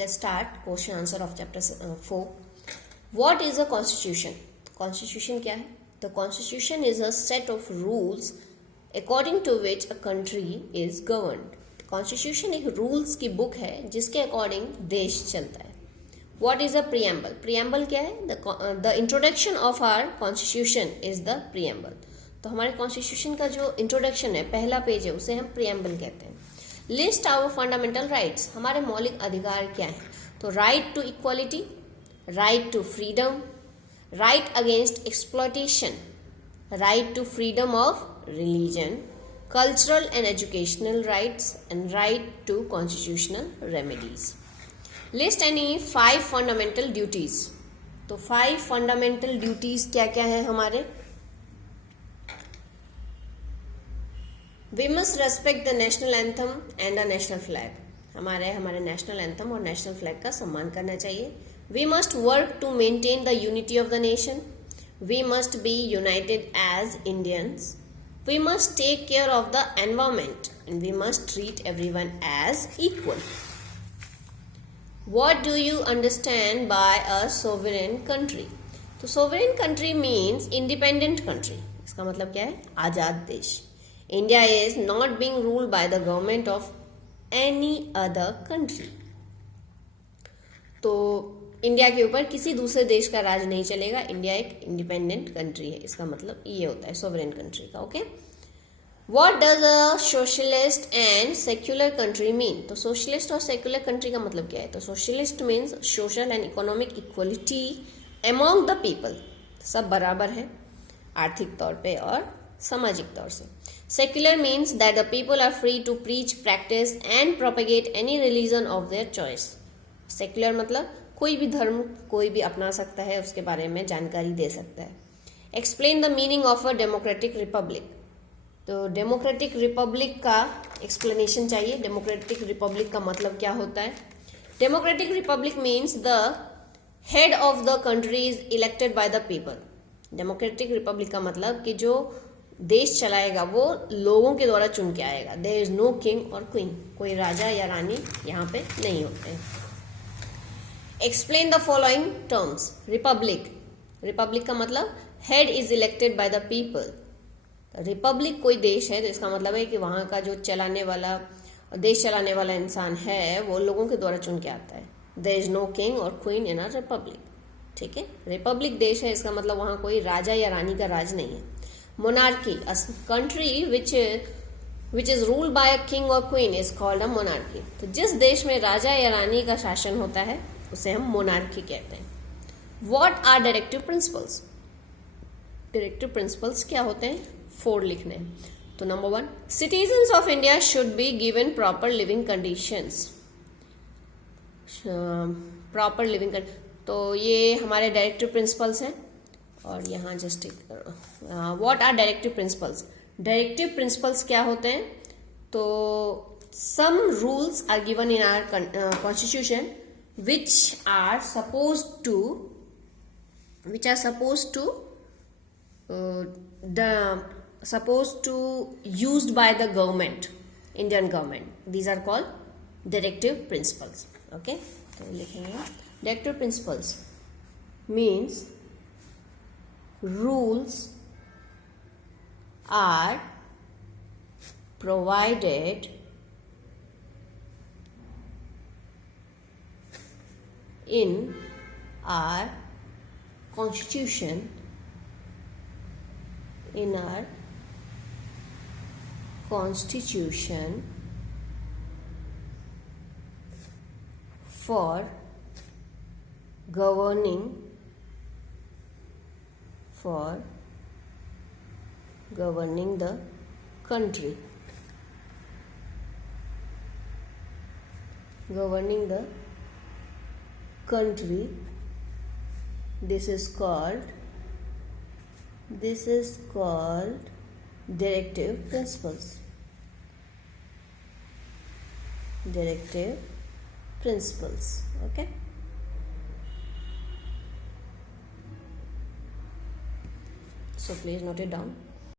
Let's start question answer of chapter 4. What is a constitution? Constitution क्या है? The constitution is a set of rules according to which a country is governed. Constitution एक rules की book है जिसके according देश चलता है. What is a preamble? Preamble क्या है? The introduction of our constitution is the preamble. तो हमारे कॉन्स्टिट्यूशन का जो इंट्रोडक्शन है, पहला पेज है, उसे हम प्रियम्बल कहते हैं. लिस्ट आवर फंडामेंटल राइट्स, हमारे मौलिक अधिकार क्या हैं? तो right to equality, right to freedom, right against exploitation, right to freedom of religion, cultural and educational rights and right to constitutional remedies. List any 5 fundamental duties. तो 5 fundamental duties क्या क्या है हमारे? We must respect the national anthem and the national flag. हमारे national anthem और national flag का सम्मान करना चाहिए. We must work to maintain the unity of the nation. We must be united as Indians. We must take care of the environment and we must treat everyone as equal. What do you understand by a sovereign country? तो sovereign country means independent country. इसका मतलब क्या है? आजाद देश. India is not being ruled by the government of any other country. तो India के ऊपर किसी दूसरे देश का राज नहीं चलेगा. इंडिया एक इंडिपेंडेंट कंट्री है. इसका मतलब ये होता है सोवरेन कंट्री का. Okay. What does a socialist and secular country mean? तो सोशलिस्ट और सेक्युलर कंट्री का मतलब क्या है? तो socialist means social and economic equality among the people. सब बराबर है आर्थिक तौर पे और सामाजिक तौर से. Secular means that the people are free to preach, practice and propagate any religion of their choice. Secular मतलब कोई भी धर्म कोई भी अपना सकता है, उसके बारे में जानकारी दे सकता है. Explain the meaning of a democratic republic. तो democratic republic का explanation चाहिए. Democratic republic का मतलब क्या होता है? Democratic republic means the head of the country is elected by the people. Democratic republic का मतलब कि जो देश चलाएगा वो लोगों के द्वारा चुन के आएगा. देयर इज नो किंग और क्वीन, कोई राजा या रानी यहाँ पे नहीं होते. Explain the following terms. Republic, Republic का मतलब head is elected by the people. Republic कोई देश है तो इसका मतलब है कि वहाँ का जो चलाने वाला देश चलाने वाला इंसान है वो लोगों के द्वारा चुन के आता है. देयर इज नो किंग और क्वीन इन अ रिपब्लिक. ठीक है, रिपब्लिक देश है, इसका मतलब वहाँ कोई राजा या रानी का राज नहीं है. Monarchy, a country which is ruled by a king or queen is called a monarchy. तो जिस देश में राजा या रानी का शासन होता है उसे हम मोनार्की कहते हैं. What are directive principles? Directive principles क्या होते हैं? 4 लिखने हैं. तो number 1, citizens of India should be given proper living conditions. Proper living तो ये हमारे डायरेक्टिव प्रिंसिपल्स हैं. और यहाँ just what are directive principles? Directive principles क्या होते हैं? तो some rules are given in our constitution which are supposed to used by the government, Indian government. These are called directive principles. Okay, तो लिखेंगे directive principles means rules are provided in our constitution, for governing the country. This is called directive principles. Okay, so please note it down.